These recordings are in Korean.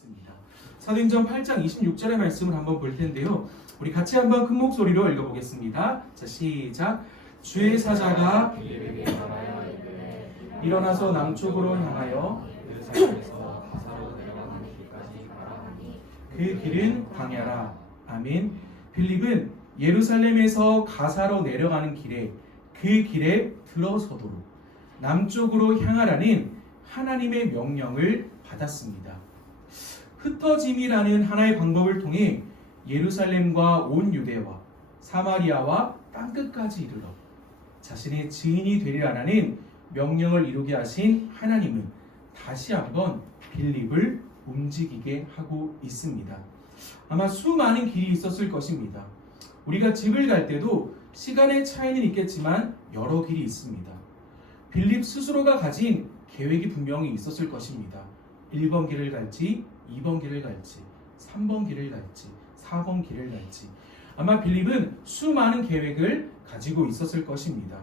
있습니다. 사도행전 8장 26절의 말씀을 한번 볼 텐데요. 우리 같이 한번 큰 목소리로 읽어보겠습니다. 자, 시작. 주의 사자가 일어나서 남쪽으로 향하여 그 길은 광야라. 아멘. 빌립은 예루살렘에서 가사로 내려가는 길에 그 길에 들어서도록 남쪽으로 향하라는 하나님의 명령을 받았습니다. 흩어짐이라는 하나의 방법을 통해 예루살렘과 온 유대와 사마리아와 땅끝까지 이르러 자신의 증인이 되리라는 명령을 이루게 하신 하나님은 다시 한번 빌립을 움직이게 하고 있습니다. 아마 수많은 길이 있었을 것입니다. 우리가 집을 갈 때도 시간의 차이는 있겠지만 여러 길이 있습니다. 빌립 스스로가 가진 계획이 분명히 있었을 것입니다. 1번 길을 갈지, 2번 길을 갈지, 3번 길을 갈지, 4번 길을 갈지. 아마 빌립은 수많은 계획을 가지고 있었을 것입니다.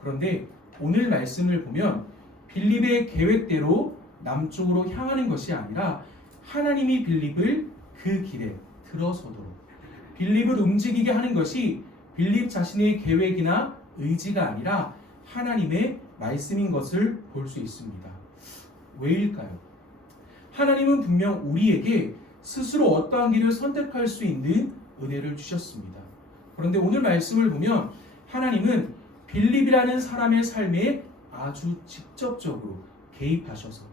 그런데 오늘 말씀을 보면 빌립의 계획대로 남쪽으로 향하는 것이 아니라 하나님이 빌립을 그 길에 들어서도록 빌립을 움직이게 하는 것이 빌립 자신의 계획이나 의지가 아니라 하나님의 말씀인 것을 볼 수 있습니다. 왜일까요? 하나님은 분명 우리에게 스스로 어떠한 길을 선택할 수 있는 은혜를 주셨습니다. 그런데 오늘 말씀을 보면 하나님은 빌립이라는 사람의 삶에 아주 직접적으로 개입하셔서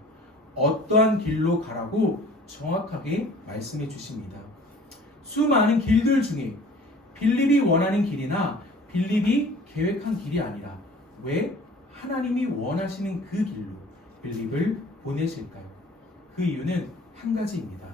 어떠한 길로 가라고 정확하게 말씀해 주십니다. 수많은 길들 중에 빌립이 원하는 길이나 빌립이 계획한 길이 아니라 왜 하나님이 원하시는 그 길로 빌립을 보내실까요? 그 이유는 한 가지입니다.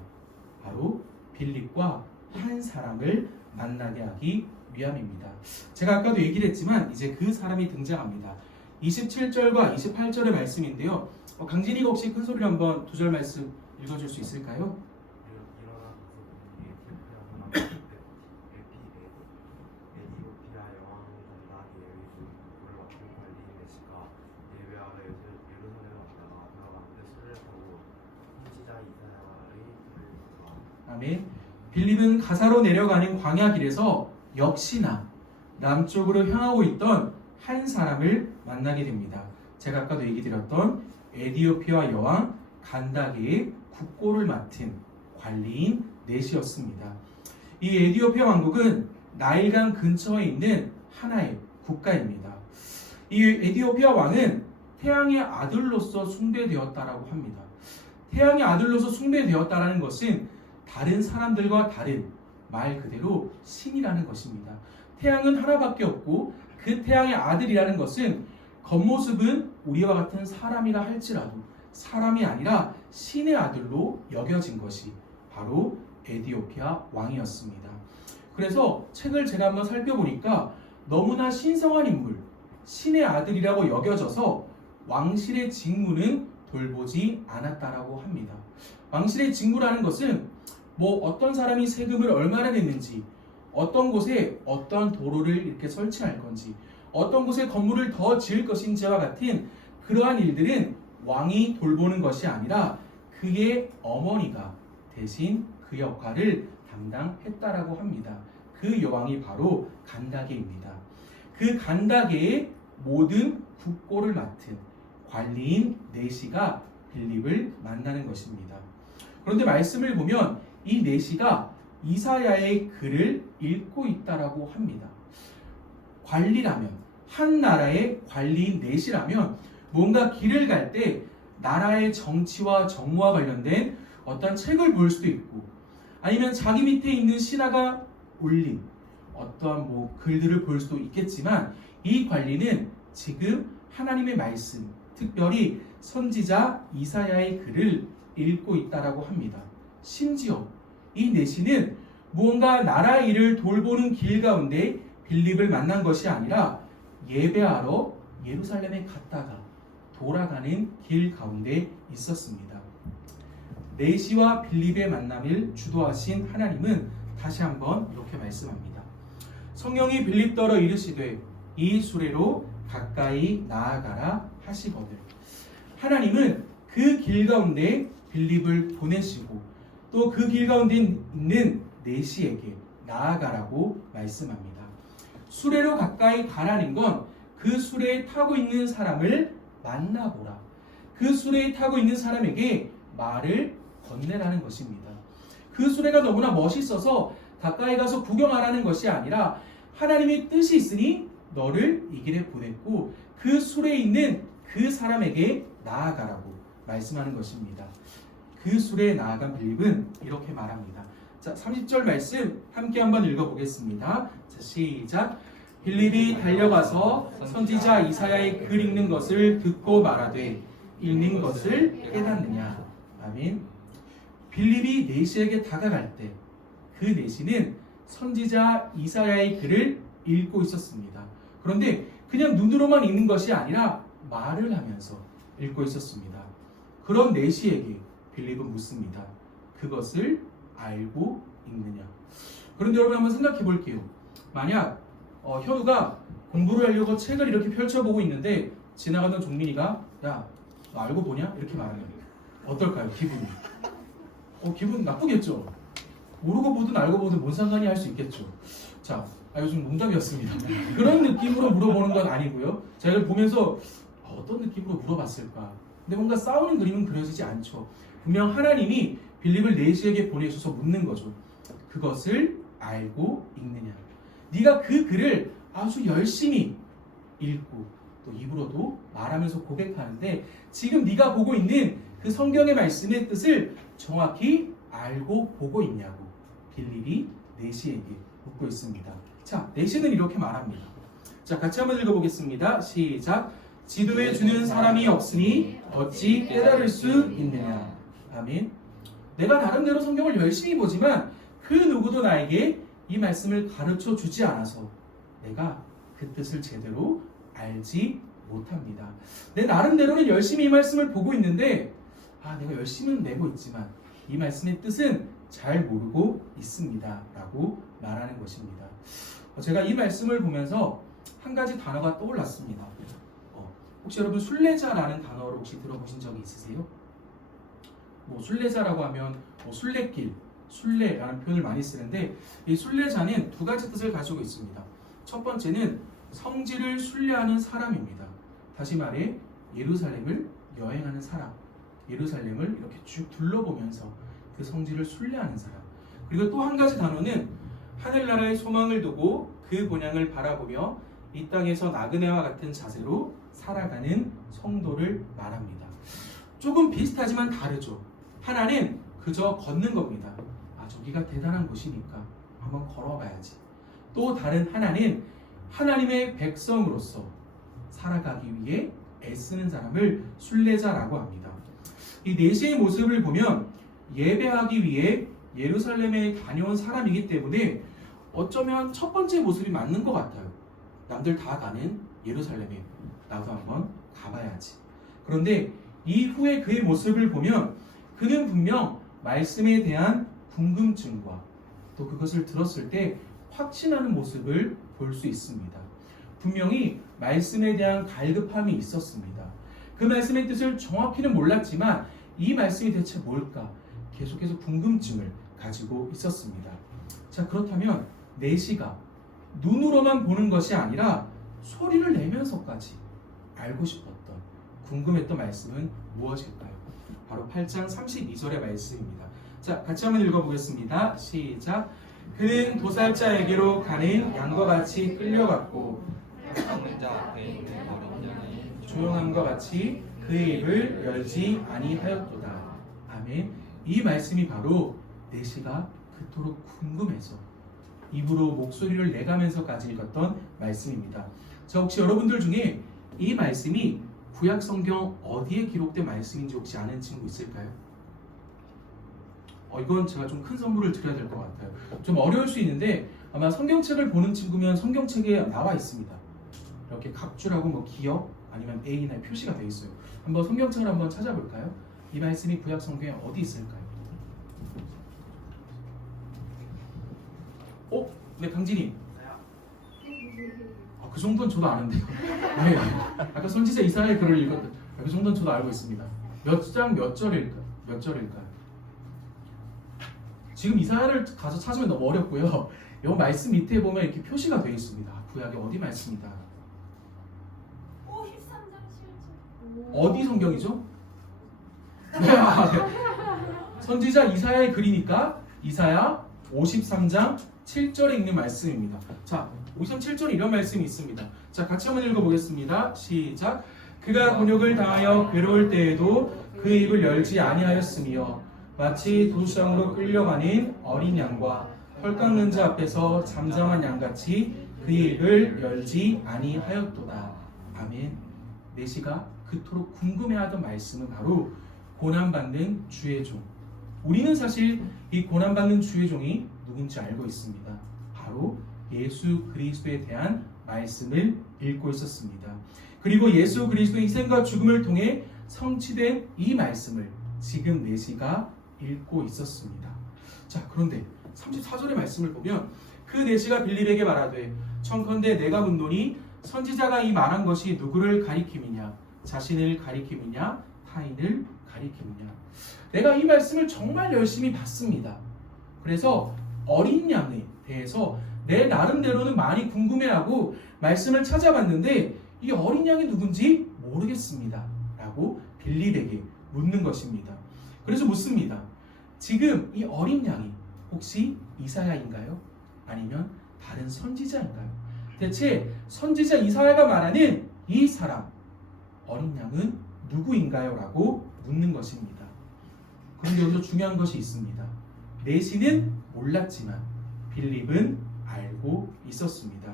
바로 빌립과 한 사람을 만나게 하기 위함입니다. 제가 아까도 얘기를 했지만 이제 그 사람이 등장합니다. 27절과 28절의 말씀인데요. 강진이가 혹시 큰 소리로 한번 두 절 말씀 읽어줄 수 있을까요? 아멘. 빌립은 가사로 내려가는 광야 길에서 역시나 남쪽으로 향하고 있던 한 사람을 만나게 됩니다. 제가 아까도 얘기 드렸던 에디오피아 여왕 간다게의 국고를 맡은 관리인 넷이었습니다. 이 에디오피아 왕국은 나일강 근처에 있는 하나의 국가입니다. 이 에디오피아 왕은 태양의 아들로서 숭배되었다라고 합니다. 태양의 아들로서 숭배되었다라는 것은 다른 사람들과 다른 말 그대로 신이라는 것입니다. 태양은 하나밖에 없고 그 태양의 아들이라는 것은 겉모습은 우리와 같은 사람이라 할지라도 사람이 아니라 신의 아들로 여겨진 것이 바로 에디오피아 왕이었습니다. 그래서 책을 제가 한번 살펴보니까 너무나 신성한 인물, 신의 아들이라고 여겨져서 왕실의 직무는 돌보지 않았다라고 합니다. 왕실의 직무라는 것은 어떤 사람이 세금을 얼마나 냈는지, 어떤 곳에 어떠한 도로를 이렇게 설치할 건지, 어떤 곳에 건물을 더 지을 것인지와 같은 그러한 일들은 왕이 돌보는 것이 아니라 그의 어머니가 대신 그 역할을 담당했다라고 합니다. 그 여왕이 바로 간다게입니다. 그 간다게의 모든 국고를 맡은 관리인 네시가 빌립을 만나는 것입니다. 그런데 말씀을 보면 이 네시가 이사야의 글을 읽고 있다라고 합니다. 관리라면, 한 나라의 관리인 네시라면 뭔가 길을 갈 때 나라의 정치와 정무와 관련된 어떤 책을 볼 수도 있고, 아니면 자기 밑에 있는 신하가 올린 어떠한 글들을 볼 수도 있겠지만, 이 관리는 지금 하나님의 말씀, 특별히 선지자 이사야의 글을 읽고 있다라고 합니다. 심지어 이 네시는 무언가 나라 일을 돌보는 길 가운데 빌립을 만난 것이 아니라 예배하러 예루살렘에 갔다가 돌아가는 길 가운데 있었습니다. 네시와 빌립의 만남을 주도하신 하나님은 다시 한번 이렇게 말씀합니다. 성령이 빌립더러 이르시되 이 수레로 가까이 나아가라 하시거늘. 하나님은 그 길 가운데 빌립을 보내시고 또 그 길 가운데 있는 내시에게 나아가라고 말씀합니다. 수레로 가까이 가라는 건 그 수레에 타고 있는 사람을 만나보라. 그 수레에 타고 있는 사람에게 말을 건네라는 것입니다. 그 수레가 너무나 멋있어서 가까이 가서 구경하라는 것이 아니라 하나님의 뜻이 있으니 너를 이 길에 보냈고 그 수레에 있는 그 사람에게 나아가라고 말씀하는 것입니다. 그 수레에 나아간 빌립은 이렇게 말합니다. 자, 30절 말씀 함께 한번 읽어보겠습니다. 자, 시작. 빌립이 달려가서 선지자 이사야의 글 읽는 것을 듣고 말하되 읽는 것을 깨닫느냐. 아멘. 빌립이 내시에게 다가갈 때 그 내시는 선지자 이사야의 글을 읽고 있었습니다. 그런데 그냥 눈으로만 읽는 것이 아니라 말을 하면서 읽고 있었습니다. 그런 내시에게 빌립은 묻습니다. 그것을 알고 읽느냐. 그런데 여러분 한번 생각해 볼게요. 만약 현우가 공부를 하려고 책을 이렇게 펼쳐보고 있는데 지나가던 종민이가 야, 너 알고 보냐? 이렇게 말하면 어떨까요? 기분이? 기분 나쁘겠죠? 모르고 보든 알고 보든 뭔 상관이 할 수 있겠죠. 자, 요즘 농담이었습니다. 그런 느낌으로 물어보는 건 아니고요. 제가 이걸 보면서 어떤 느낌으로 물어봤을까? 근데 뭔가 싸우는 그림은 그려지지 않죠. 분명 하나님이 빌립을 내시에게 보내셔서 묻는 거죠. 그것을 알고 읽느냐. 네가 그 글을 아주 열심히 읽고 또 입으로도 말하면서 고백하는데 지금 네가 보고 있는 그 성경의 말씀의 뜻을 정확히 알고 보고 있냐고 빌립이 내시에게 묻고 있습니다. 자, 내시는 이렇게 말합니다. 자, 같이 한번 읽어보겠습니다. 시작. 지도해 주는 사람이 없으니 어찌 깨달을 수 있느냐. 아멘. 내가 나름대로 성경을 열심히 보지만 그 누구도 나에게 이 말씀을 가르쳐 주지 않아서 내가 그 뜻을 제대로 알지 못합니다. 내 나름대로는 열심히 이 말씀을 보고 있는데 내가 열심히는 내고 있지만 이 말씀의 뜻은 잘 모르고 있습니다 라고 말하는 것입니다. 제가 이 말씀을 보면서 한 가지 단어가 떠올랐습니다. 혹시 여러분 순례자라는 단어를 혹시 들어보신 적이 있으세요? 순례자라고 하면 순례길, 순례라는 표현을 많이 쓰는데 이 순례자는 두 가지 뜻을 가지고 있습니다. 첫 번째는 성지를 순례하는 사람입니다. 다시 말해 예루살렘을 여행하는 사람, 예루살렘을 이렇게 쭉 둘러보면서 그 성지를 순례하는 사람. 그리고 또 한 가지 단어는 하늘나라의 소망을 두고 그 본향을 바라보며 이 땅에서 나그네와 같은 자세로 살아가는 성도를 말합니다. 조금 비슷하지만 다르죠. 하나는 그저 걷는 겁니다. 저기가 대단한 곳이니까 한번 걸어봐야지. 또 다른 하나는 하나님의 백성으로서 살아가기 위해 애쓰는 사람을 순례자라고 합니다. 이 내시의 모습을 보면 예배하기 위해 예루살렘에 다녀온 사람이기 때문에 어쩌면 첫 번째 모습이 맞는 것 같아요. 남들 다 가는 예루살렘에 나도 한번 가봐야지. 그런데 이후에 그의 모습을 보면 그는 분명 말씀에 대한 궁금증과 또 그것을 들었을 때 확신하는 모습을 볼 수 있습니다. 분명히 말씀에 대한 갈급함이 있었습니다. 그 말씀의 뜻을 정확히는 몰랐지만 이 말씀이 대체 뭘까? 계속해서 궁금증을 가지고 있었습니다. 자, 그렇다면 내시가 눈으로만 보는 것이 아니라 소리를 내면서까지 알고 싶었던, 궁금했던 말씀은 무엇일까요? 바로 8장 32절의 말씀입니다. 자, 같이 한번 읽어보겠습니다. 시작. 그는 도살자에게로 가는 양과 같이 끌려갔고 조용함과 같이 그의 입을 열지 아니하였도다. 아멘. 이 말씀이 바로 내시가 그토록 궁금해서 입으로 목소리를 내가면서까지 읽었던 말씀입니다. 자, 혹시 여러분들 중에 이 말씀이 구약 성경 어디에 기록된 말씀인지 혹시 아는 친구 있을까요? 이건 제가 좀 큰 선물을 드려야 될 것 같아요. 좀 어려울 수 있는데 아마 성경책을 보는 친구면 성경책에 나와 있습니다. 이렇게 각주라고 기억 아니면 A나 표시가 되어 있어요. 한번 성경책을 한번 찾아볼까요? 이 말씀이 구약 성경에 어디 있을까요? 네, 강진이. 그 정도는 저도 아는데요. 네. 아까 선지자 이사야의 글을 읽었던 그 정도는 저도 알고 있습니다. 몇 장 몇 절일까요? 몇 절일까요? 지금 이사야를 가서 찾으면 너무 어렵고요. 이 말씀 밑에 보면 이렇게 표시가 되어 있습니다. 구약의 어디 말씀이다? 13장 7절. 어디 성경이죠? 네, 선지자 이사야의 글이니까 이사야 53장 7절에 있는 말씀입니다. 자, 53, 7절에 이런 말씀이 있습니다. 자, 같이 한번 읽어보겠습니다. 시작. 그가 곤욕을 당하여 괴로울 때에도 그 입을 열지 아니하였으며 마치 도시장으로 끌려가는 어린 양과 털 깎는 자 앞에서 잠잠한 양같이 그의 입을 열지 아니하였도다. 아멘. 메시가 그토록 궁금해하던 말씀은 바로 고난받는 주의 종. 우리는 사실 이 고난받는 주의 종이 누군지 알고 있습니다. 바로 예수 그리스도에 대한 말씀을 읽고 있었습니다. 그리고 예수 그리스도의 희생과 죽음을 통해 성취된 이 말씀을 지금 메시가 읽고 있었습니다. 자, 그런데 34절의 말씀을 보면 그 내시가 빌립에게 말하되 청컨대 내가 묻노니 선지자가 이 말한 것이 누구를 가리킴이냐, 자신을 가리킴이냐, 타인을 가리킴이냐. 내가 이 말씀을 정말 열심히 봤습니다. 그래서 어린 양에 대해서 내 나름대로는 많이 궁금해하고 말씀을 찾아봤는데 이 어린 양이 누군지 모르겠습니다 라고 빌립에게 묻는 것입니다. 그래서 묻습니다. 지금 이 어린 양이 혹시 이사야인가요? 아니면 다른 선지자인가요? 대체 선지자 이사야가 말하는 이 사람, 어린 양은 누구인가요? 라고 묻는 것입니다. 그런데 여기서 중요한 것이 있습니다. 메시는 몰랐지만 빌립은 알고 있었습니다.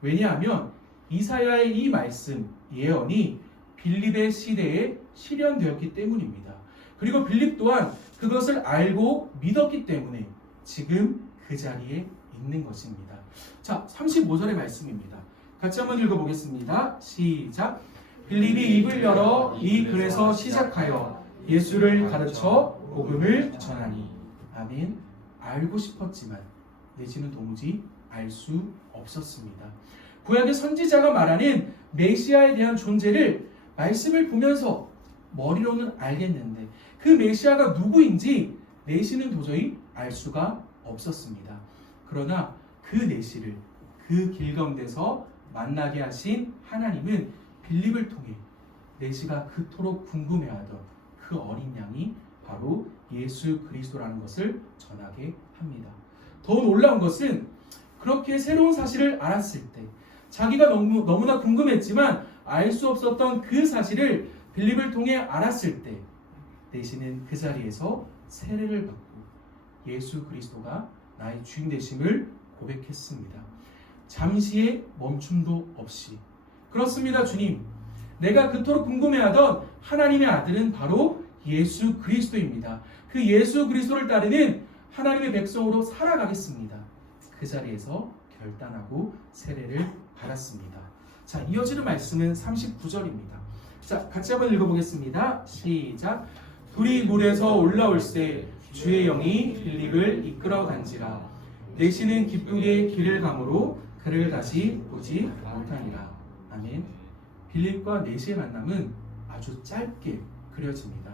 왜냐하면 이사야의 이 말씀, 예언이 빌립의 시대에 실현되었기 때문입니다. 그리고 빌립 또한 그것을 알고 믿었기 때문에 지금 그 자리에 있는 것입니다. 자, 35절의 말씀입니다. 같이 한번 읽어보겠습니다. 시작. 빌립이 입을 열어 이 글에서 시작하여 예수를 가르쳐 복음을 전하니. 아멘. 알고 싶었지만 내지는 도무지 알 수 없었습니다. 구약의 선지자가 말하는 메시아에 대한 존재를 말씀을 보면서 머리로는 알겠는데 그 메시아가 누구인지 내시는 도저히 알 수가 없었습니다. 그러나 그 내시를 그 길 가운데서 만나게 하신 하나님은 빌립을 통해 내시가 그토록 궁금해하던 그 어린 양이 바로 예수 그리스도라는 것을 전하게 합니다. 더 놀라운 것은 그렇게 새로운 사실을 알았을 때 자기가 너무나 궁금했지만 알 수 없었던 그 사실을 빌립을 통해 알았을 때 내시는 그 자리에서 세례를 받고 예수 그리스도가 나의 주인 되심을 고백했습니다. 잠시의 멈춤도 없이 그렇습니다. 주님, 내가 그토록 궁금해하던 하나님의 아들은 바로 예수 그리스도입니다. 그 예수 그리스도를 따르는 하나님의 백성으로 살아가겠습니다. 그 자리에서 결단하고 세례를 받았습니다. 자, 이어지는 말씀은 39절입니다. 자, 같이 한번 읽어보겠습니다. 시작. 둘이 물에서 올라올새 주의 영이 빌립을 이끌어 간지라. 내시는 기쁘게 길을 가므로 그를 다시 보지 못하니라. 아멘. 빌립과 내시의 만남은 아주 짧게 그려집니다.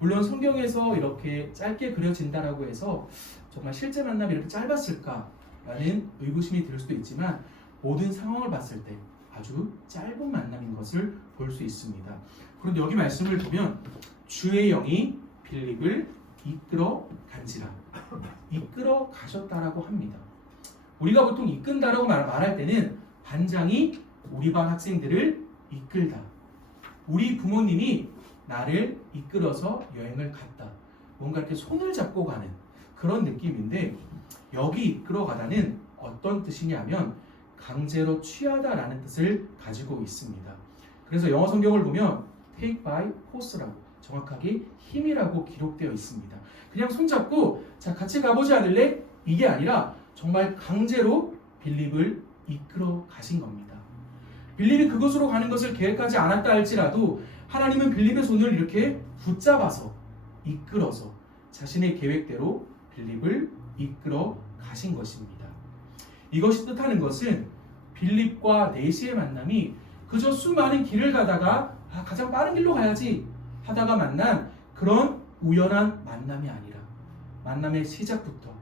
물론 성경에서 이렇게 짧게 그려진다라고 해서 정말 실제 만남이 이렇게 짧았을까라는 의구심이 들 수도 있지만 모든 상황을 봤을 때 아주 짧은 만남인 것을 볼 수 있습니다. 그런데 여기 말씀을 보면 주의 영이 빌립을 이끌어 간지라, 이끌어 가셨다라고 합니다. 우리가 보통 이끈다라고 말할 때는 반장이 우리 반 학생들을 이끌다, 우리 부모님이 나를 이끌어서 여행을 갔다, 뭔가 이렇게 손을 잡고 가는 그런 느낌인데, 여기 이끌어 가다는 어떤 뜻이냐면 강제로 취하다라는 뜻을 가지고 있습니다. 그래서 영어 성경을 보면 take by force라고, 정확하게 힘이라고 기록되어 있습니다. 그냥 손잡고 자 같이 가보지 않을래? 이게 아니라 정말 강제로 빌립을 이끌어 가신 겁니다. 빌립이 그곳으로 가는 것을 계획하지 않았다 할지라도 하나님은 빌립의 손을 이렇게 붙잡아서 이끌어서 자신의 계획대로 빌립을 이끌어 가신 것입니다. 이것이 뜻하는 것은 빌립과 내시의 만남이 그저 수많은 길을 가다가 가장 빠른 길로 가야지 하다가 만난 그런 우연한 만남이 아니라 만남의 시작부터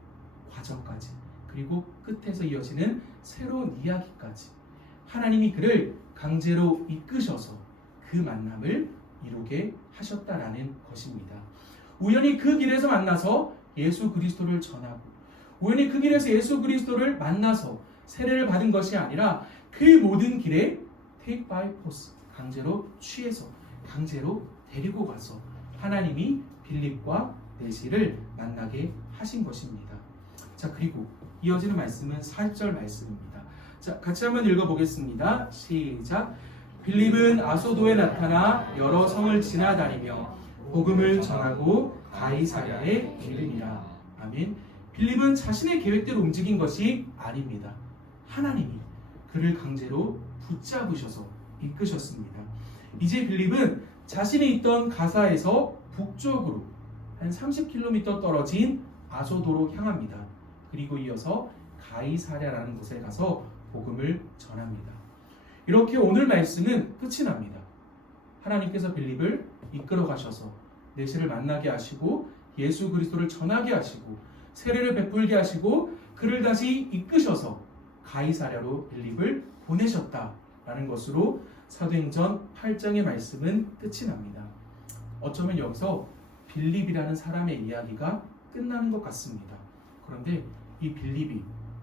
과정까지, 그리고 끝에서 이어지는 새로운 이야기까지 하나님이 그를 강제로 이끄셔서 그 만남을 이루게 하셨다라는 것입니다. 우연히 그 길에서 만나서 예수 그리스도를 전하고, 우연히 그 길에서 예수 그리스도를 만나서 세례를 받은 것이 아니라 그 모든 길에 take by force, 강제로 취해서 강제로 데리고 가서 하나님이 빌립과 내시를 만나게 하신 것입니다. 자, 그리고 이어지는 말씀은 4절 말씀입니다. 자, 같이 한번 읽어보겠습니다. 시작. 빌립은 아소도에 나타나 여러 성을 지나다니며 복음을 전하고 가이사랴에 이르니라. 아멘. 빌립은 자신의 계획대로 움직인 것이 아닙니다. 하나님이 그를 강제로 붙잡으셔서 이끄셨습니다. 이제 빌립은 자신이 있던 가사에서 북쪽으로 한 30km 떨어진 아소도로 향합니다. 그리고 이어서 가이사랴라는 곳에 가서 복음을 전합니다. 이렇게 오늘 말씀은 끝이 납니다. 하나님께서 빌립을 이끌어 가셔서 내시를 만나게 하시고 예수 그리스도를 전하게 하시고 세례를 베풀게 하시고 그를 다시 이끄셔서 가이사랴로 빌립을 보내셨다라는 것으로 사도행전 8장의 말씀은 끝이 납니다. 어쩌면 여기서 빌립이라는 사람의 이야기가 끝나는 것 같습니다. 그런데 이 빌립이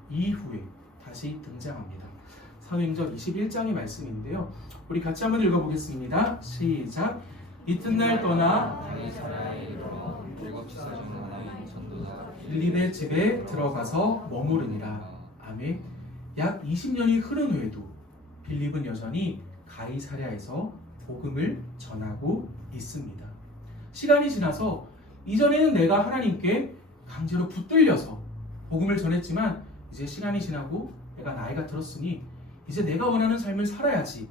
이후에 다시 등장합니다. 사도행전 21장의 말씀인데요. 우리 같이 한번 읽어보겠습니다. 시작. 이튿날 떠나 빌립의 집에 들어가서 머무르니라. 아멘. 약 20년이 흐른 후에도 빌립은 여전히 가이사랴에서 복음을 전하고 있습니다. 시간이 지나서 이전에는 내가 하나님께 강제로 붙들려서 복음을 전했지만 이제 시간이 지나고 내가 나이가 들었으니 이제 내가 원하는 삶을 살아야지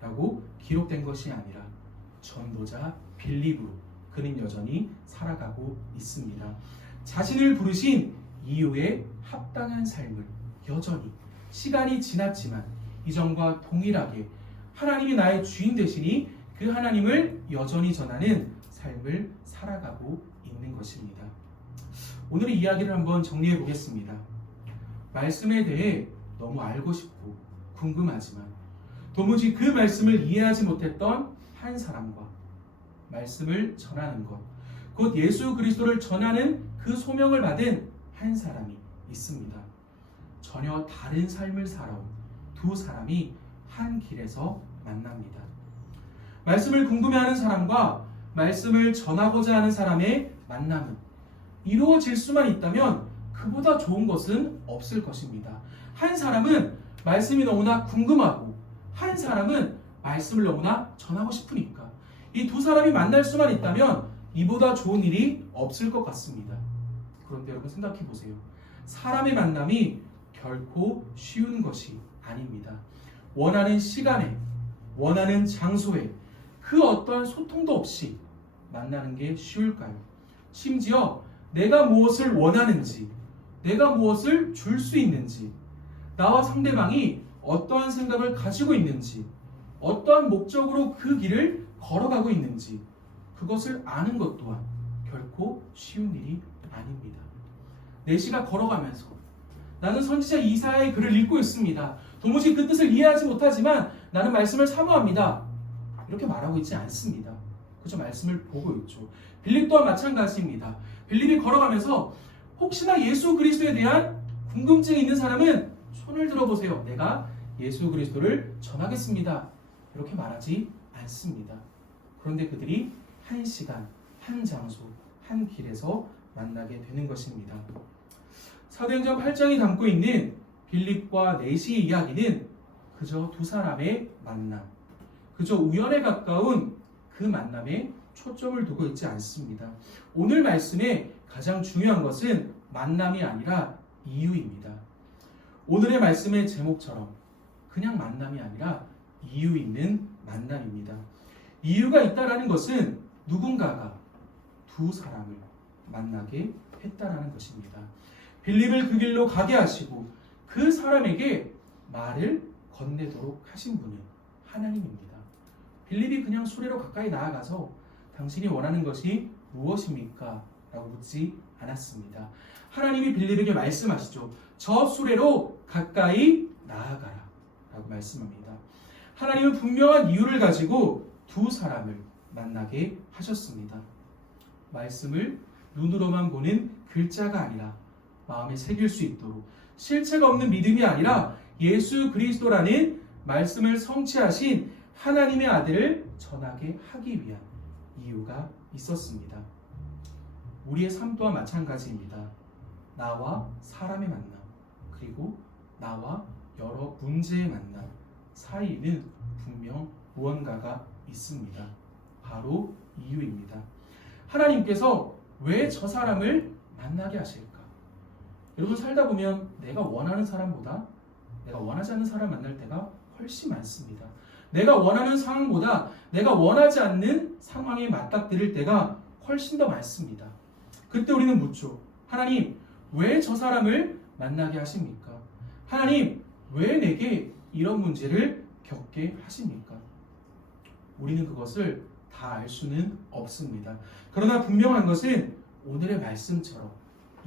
라고 기록된 것이 아니라 전도자 빌립으로 그는 여전히 살아가고 있습니다. 자신을 부르신 이후에 합당한 삶을 여전히 시간이 지났지만 이전과 동일하게 하나님이 나의 주인 되시니 그 하나님을 여전히 전하는 삶을 살아가고 있는 것입니다. 오늘의 이야기를 한번 정리해 보겠습니다. 말씀에 대해 너무 알고 싶고 궁금하지만 도무지 그 말씀을 이해하지 못했던 한 사람과 말씀을 전하는 것, 곧 예수 그리스도를 전하는 그 소명을 받은 한 사람이 있습니다. 전혀 다른 삶을 살아온 두 사람이 한 길에서 만납니다. 말씀을 궁금해하는 사람과 말씀을 전하고자 하는 사람의 만남은 이루어질 수만 있다면 그보다 좋은 것은 없을 것입니다. 한 사람은 말씀이 너무나 궁금하고 한 사람은 말씀을 너무나 전하고 싶으니까 이 두 사람이 만날 수만 있다면 이보다 좋은 일이 없을 것 같습니다. 그런데 여러분 생각해 보세요. 사람의 만남이 결코 쉬운 것이 아닙니다. 원하는 시간에, 원하는 장소에 그 어떠한 소통도 없이 만나는 게 쉬울까요? 심지어 내가 무엇을 원하는지, 내가 무엇을 줄 수 있는지, 나와 상대방이 어떠한 생각을 가지고 있는지, 어떠한 목적으로 그 길을 걸어가고 있는지 그것을 아는 것 또한 결코 쉬운 일이 아닙니다. 내시가 걸어가면서 나는 선지자 이사야의 글을 읽고 있습니다. 도무지 그 뜻을 이해하지 못하지만 나는 말씀을 사모합니다. 이렇게 말하고 있지 않습니다. 그저 말씀을 보고 있죠. 빌립 또한 마찬가지입니다. 빌립이 걸어가면서 혹시나 예수 그리스도에 대한 궁금증이 있는 사람은 손을 들어보세요. 내가 예수 그리스도를 전하겠습니다. 이렇게 말하지 않습니다. 그런데 그들이 한 시간, 한 장소, 한 길에서 만나게 되는 것입니다. 사도행전 8장이 담고 있는 빌립과 내시의 이야기는 그저 두 사람의 만남, 그저 우연에 가까운 그 만남에 초점을 두고 있지 않습니다. 오늘 말씀에 가장 중요한 것은 만남이 아니라 이유입니다. 오늘의 말씀의 제목처럼 그냥 만남이 아니라 이유 있는 만남입니다. 이유가 있다라는 것은 누군가가 두 사람을 만나게 했다라는 것입니다. 빌립을 그 길로 가게 하시고 그 사람에게 말을 건네도록 하신 분은 하나님입니다. 빌립이 그냥 수레로 가까이 나아가서 당신이 원하는 것이 무엇입니까? 라고 묻지 않았습니다. 하나님이 빌립에게 말씀하시죠. 저 수레로 가까이 나아가라 라고 말씀합니다. 하나님은 분명한 이유를 가지고 두 사람을 만나게 하셨습니다. 말씀을 눈으로만 보는 글자가 아니라 마음에 새길 수 있도록, 실체가 없는 믿음이 아니라 예수 그리스도라는 말씀을 성취하신 하나님의 아들을 전하게 하기 위한 이유가 있었습니다. 우리의 삶 또한 마찬가지입니다. 나와 사람의 만남, 그리고 나와 여러 문제의 만남 사이에는 분명 무언가가 있습니다. 바로 이유입니다. 하나님께서 왜 저 사람을 만나게 하실까? 여러분, 살다 보면 내가 원하는 사람보다 내가 원하지 않는 사람 만날 때가 훨씬 많습니다. 내가 원하는 상황보다 내가 원하지 않는 상황에 맞닥뜨릴 때가 훨씬 더 많습니다. 그때 우리는 묻죠. 하나님, 왜 저 사람을 만나게 하십니까? 하나님, 왜 내게 이런 문제를 겪게 하십니까? 우리는 그것을 다 알 수는 없습니다. 그러나 분명한 것은 오늘의 말씀처럼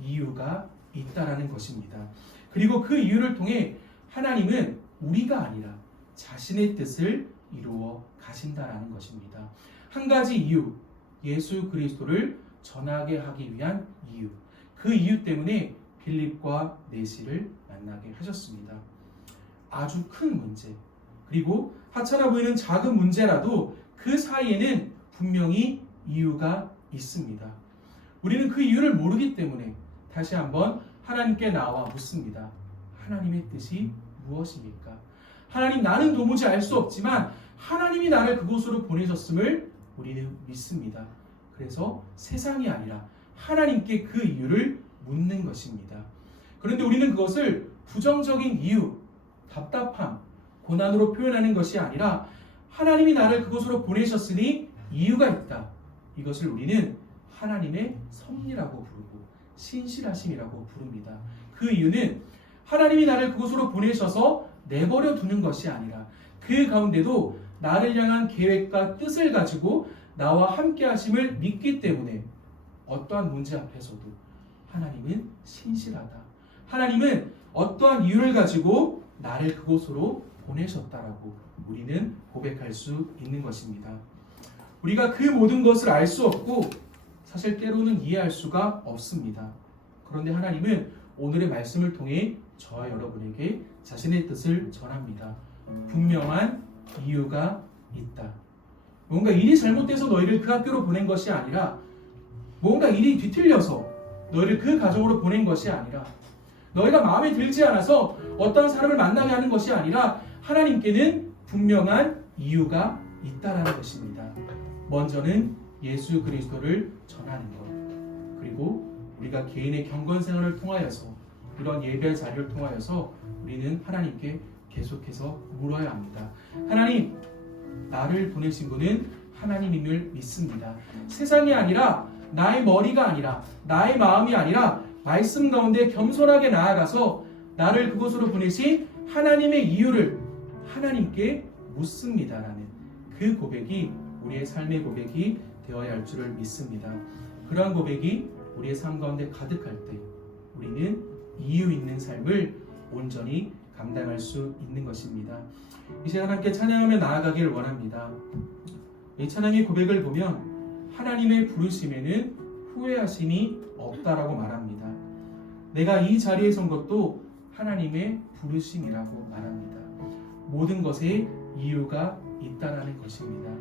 이유가 있다라는 것입니다. 그리고 그 이유를 통해 하나님은 우리가 아니라 자신의 뜻을 이루어 가신다라는 것입니다. 한 가지 이유, 예수 그리스도를 전하게 하기 위한 이유. 그 이유 때문에 빌립과 네시를 만나게 하셨습니다. 아주 큰 문제, 그리고 하찮아 보이는 작은 문제라도 그 사이에는 분명히 이유가 있습니다. 우리는 그 이유를 모르기 때문에 다시 한번 하나님께 나와 묻습니다. 하나님의 뜻이 무엇입니까? 하나님, 나는 도무지 알 수 없지만 하나님이 나를 그곳으로 보내셨음을 우리는 믿습니다. 그래서 세상이 아니라 하나님께 그 이유를 묻는 것입니다. 그런데 우리는 그것을 부정적인 이유, 답답함, 고난으로 표현하는 것이 아니라 하나님이 나를 그곳으로 보내셨으니 이유가 있다. 이것을 우리는 하나님의 섭리라고 부르고 신실하심이라고 부릅니다. 그 이유는 하나님이 나를 그곳으로 보내셔서 내버려 두는 것이 아니라 그 가운데도 나를 향한 계획과 뜻을 가지고 나와 함께 하심을 믿기 때문에 어떠한 문제 앞에서도 하나님은 신실하다. 하나님은 어떠한 이유를 가지고 나를 그곳으로 보내셨다라고 우리는 고백할 수 있는 것입니다. 우리가 그 모든 것을 알 수 없고 사실 때로는 이해할 수가 없습니다. 그런데 하나님은 오늘의 말씀을 통해 저와 여러분에게 자신의 뜻을 전합니다. 분명한 이유가 있다. 뭔가 일이 잘못돼서 너희를 그 학교로 보낸 것이 아니라, 뭔가 일이 뒤틀려서 너희를 그 가정으로 보낸 것이 아니라, 너희가 마음에 들지 않아서 어떤 사람을 만나게 하는 것이 아니라 하나님께는 분명한 이유가 있다라는 것입니다. 먼저는 예수 그리스도를 전하는 것, 그리고 우리가 개인의 경건 생활을 통하여서, 이런 예배 자리를 통하여서 우리는 하나님께 계속해서 물어야 합니다. 하나님, 나를 보내신 분은 하나님임을 믿습니다. 세상이 아니라, 나의 머리가 아니라, 나의 마음이 아니라 말씀 가운데 겸손하게 나아가서 나를 그곳으로 보내신 하나님의 이유를 하나님께 묻습니다라는 그 고백이 우리의 삶의 고백이 되어야 할 줄을 믿습니다. 그러한 고백이 우리의 삶 가운데 가득할 때 우리는 이유 있는 삶을 온전히 감당할 수 있는 것입니다. 이 시간 함께 찬양하며 나아가기를 원합니다. 이 찬양의 고백을 보면 하나님의 부르심에는 후회하심이 없다라고 말합니다. 내가 이 자리에 선 것도 하나님의 부르심이라고 말합니다. 모든 것에 이유가 있다라는 것입니다.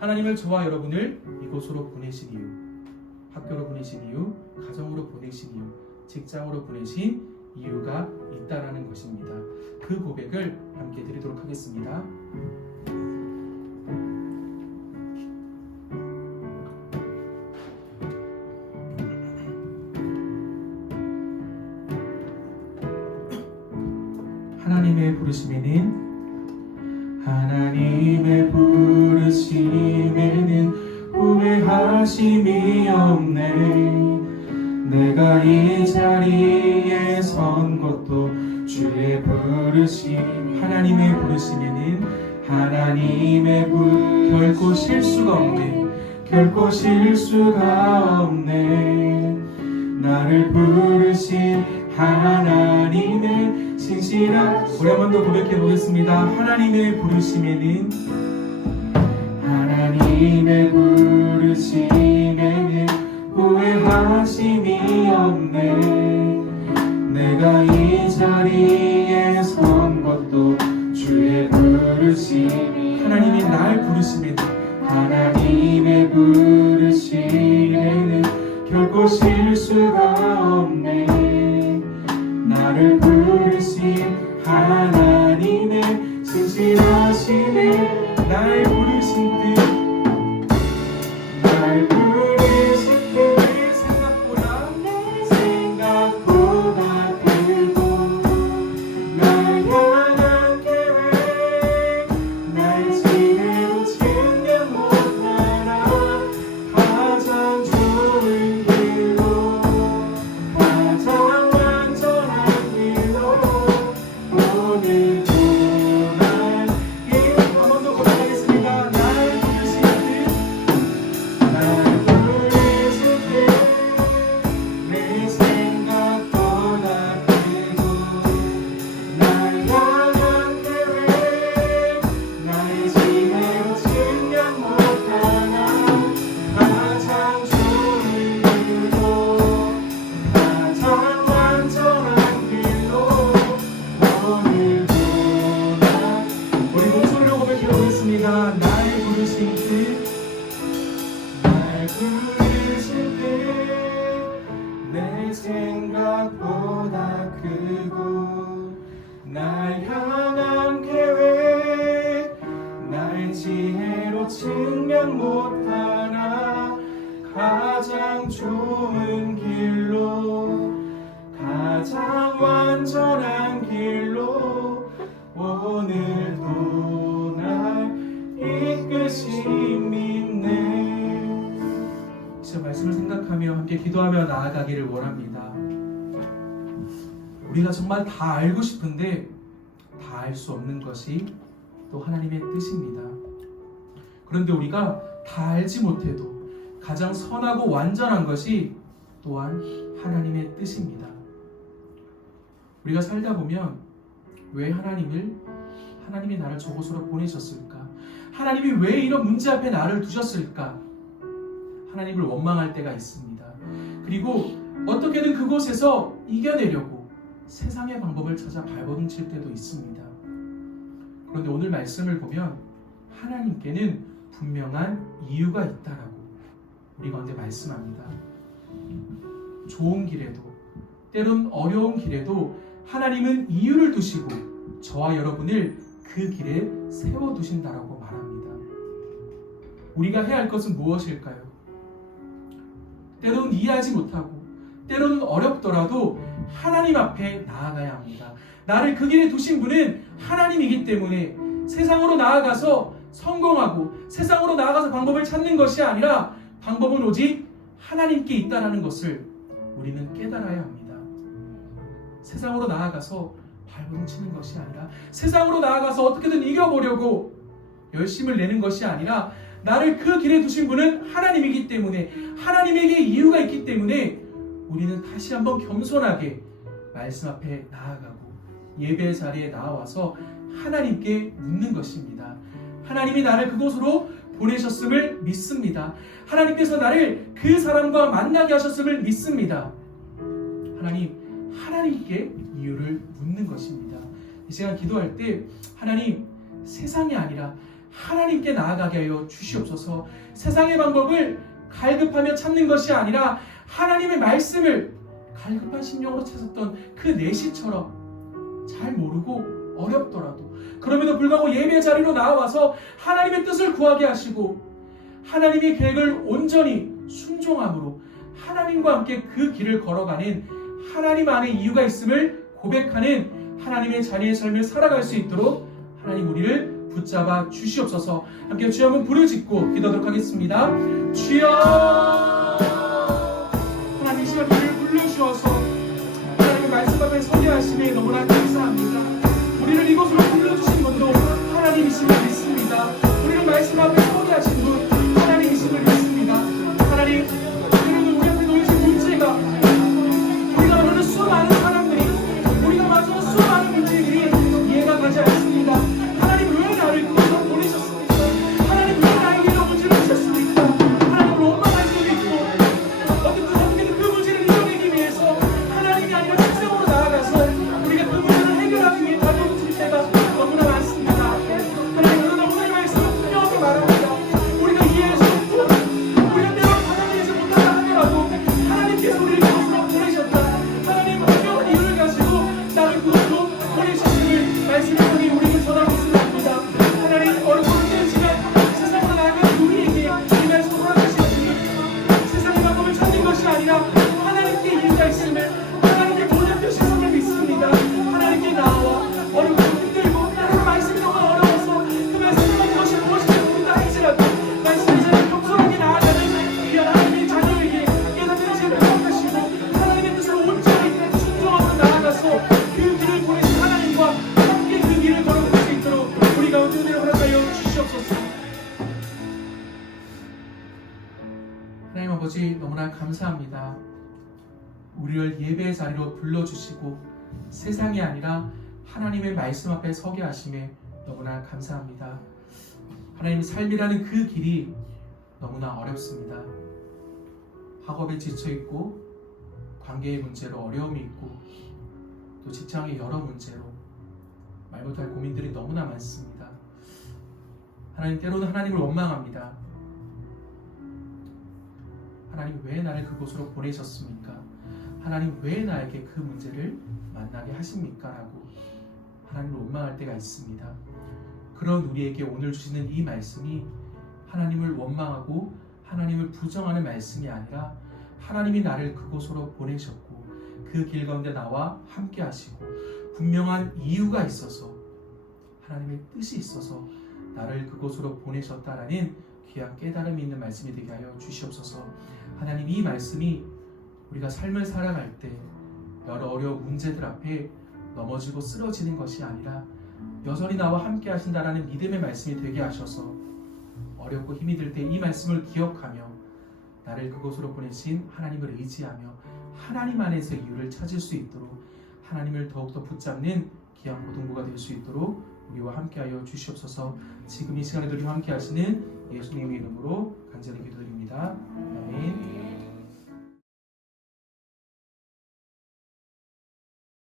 하나님을 저와 여러분을 이곳으로 보내신 이유, 학교로 보내신 이유, 가정으로 보내신 이유, 직장으로 보내신 이유가 있다라는 것입니다. 그 고백을 함께 드리도록 하겠습니다. 하나님의 부르심에는 후회하심이 없네. 내가 이 자리에 선 것도 주의 부르심. 하나님의 부르심에는 결코 실수가 없네. 나를 부르신 하나님의 신실한 우리 한 번 더 고백해 보겠습니다. 하나님의 부르심에는 하나님의 부르심에는 후회하심이 없네. 내가 이 자리에 선 것도 주의 부르심이 하나님이 날 부르심에는 하나님의 부르심에는 결코 실수가 없네. 나를 부르신 하나님의 신실하심에 날 부르신 뜻 날 부르신 뜻 생각보다 크고 날 향한 계획 날 지대로 측량 못하나 가장 좋은 길로 가장 완전한 길로 오늘도 날 한 번 더 고백하겠습니다. 날 부르신 뜻 내 생각보다 크고 날 향한 계획 나의 지혜로 측량 못하나 가장 좋은 길로 가장 완전한 길로 오늘도 날 우리 목소리로 고백해 보겠습니다. 날 부르신 뜻 날 부르신 뜻 내 생각보다 크고 날 향한 계획 나의 지혜로 측량 못하나 가장 좋은 길로 가장 완전한 길로 오늘도 날 이끄심 있네. 진짜 말씀을 생각하며 함께 기도하며 나아가기를 원합니다. 우리가 정말 다 알고 싶은데 다 알 수 없는 것이 또 하나님의 뜻입니다. 그런데 우리가 다 알지 못해도 가장 선하고 완전한 것이 또한 하나님의 뜻입니다. 우리가 살다 보면 왜 하나님이 나를 저곳으로 보내셨을까? 하나님이 왜 이런 문제 앞에 나를 두셨을까? 하나님을 원망할 때가 있습니다. 그리고 어떻게든 그곳에서 이겨내려고 세상의 방법을 찾아 발버둥칠 때도 있습니다. 그런데 오늘 말씀을 보면 하나님께는 분명한 이유가 있다라고 우리 가운데 말씀합니다. 좋은 길에도 때론 어려운 길에도 하나님은 이유를 두시고 저와 여러분을 그 길에 세워두신다라고 말합니다. 우리가 해야 할 것은 무엇일까요? 때로는 이해하지 못하고 때로는 어렵더라도 하나님 앞에 나아가야 합니다. 나를 그 길에 두신 분은 하나님이기 때문에 세상으로 나아가서 성공하고 세상으로 나아가서 방법을 찾는 것이 아니라 방법은 오직 하나님께 있다는 것을 우리는 깨달아야 합니다. 세상으로 나아가서 발버둥치는 것이 아니라 세상으로 나아가서 어떻게든 이겨보려고 열심을 내는 것이 아니라 나를 그 길에 두신 분은 하나님이기 때문에 하나님에게 이유가 있기 때문에 우리는 다시 한번 겸손하게 말씀 앞에 나아가고 예배 자리에 나와서 하나님께 묻는 것입니다. 하나님이 나를 그곳으로 보내셨음을 믿습니다. 하나님께서 나를 그 사람과 만나게 하셨음을 믿습니다. 하나님께 이유를 묻는 것입니다. 이 시간 기도할 때 하나님, 세상이 아니라 하나님께 나아가게 하여 주시옵소서. 세상의 방법을 갈급하며 찾는 것이 아니라 하나님의 말씀을 갈급한 심령으로 찾았던 그 내시처럼 잘 모르고 어렵더라도 그럼에도 불구하고 예배 자리로 나와서 하나님의 뜻을 구하게 하시고 하나님의 계획을 온전히 순종함으로 하나님과 함께 그 길을 걸어가는 하나님 안에 이유가 있음을 고백하는 하나님의 자리의 삶을 살아갈 수 있도록 하나님 우리를 붙잡아 주시옵소서. 함께 주여 한번 부르짖고 기도하도록 하겠습니다. 주여, 하나님 이 시간 우리를 불러주셔서 하나님의 말씀 앞에 서게 하심에 너무나 감사합니다. 우리를 이곳으로 불러주신 분도 하나님이심을 믿습니다. 우리를 말씀 앞에 서게 하신 분 하나님이심을 믿습니다. 하나님, 우리 앞에 놓이신 문제가 아니라 하나님께 이유가 있음을, 하나님께 모든 뜻이 있음을 믿습니다. 하나님께 나와 어렵고 힘들고 나는 말씀이 너무 어려워서 그 말씀을 받는 것이 무엇인지 모른다 할지라도 말씀에서 겸손하게 나아가는 귀한 하나님의 자녀에게 깨닫는 지혜를 허락하시고 하나님의 뜻을 온전히 순종하고 나아가서 그 길을 보내신 하나님과 함께 그 길을 걸어갈 수 있도록 우리 가운데 은혜를 허락하여 주시옵소서. 하나님 아버지, 너무나 감사합니다. 우리를 예배의 자리로 불러주시고 세상이 아니라 하나님의 말씀 앞에 서게 하심에 너무나 감사합니다. 하나님, 삶이라는 그 길이 너무나 어렵습니다. 학업에 지쳐있고 관계의 문제로 어려움이 있고 또 직장의 여러 문제로 말 못할 고민들이 너무나 많습니다. 하나님, 때로는 하나님을 원망합니다. 하나님, 왜 나를 그곳으로 보내셨습니까? 하나님, 왜 나에게 그 문제를 만나게 하십니까? 라고 하나님을 원망할 때가 있습니다. 그런 우리에게 오늘 주시는 이 말씀이 하나님을 원망하고 하나님을 부정하는 말씀이 아니라 하나님이 나를 그곳으로 보내셨고 그 길 가운데 나와 함께 하시고 분명한 이유가 있어서 하나님의 뜻이 있어서 나를 그곳으로 보내셨다라는 귀한 깨달음이 있는 말씀이 되게 하여 주시옵소서. 하나님, 이 말씀이 우리가 삶을 살아갈 때 여러 어려운 문제들 앞에 넘어지고 쓰러지는 것이 아니라 여전히 나와 함께 하신다라는 믿음의 말씀이 되게 하셔서 어렵고 힘이 들 때 이 말씀을 기억하며 나를 그곳으로 보내신 하나님을 의지하며 하나님 안에서 이유를 찾을 수 있도록 하나님을 더욱더 붙잡는 귀한 고등부가 될 수 있도록 우리와 함께하여 주시옵소서. 지금 이 시간에도 우리와 함께 하시는 예수님의 이름으로 간절히 기도드립니다. 아멘.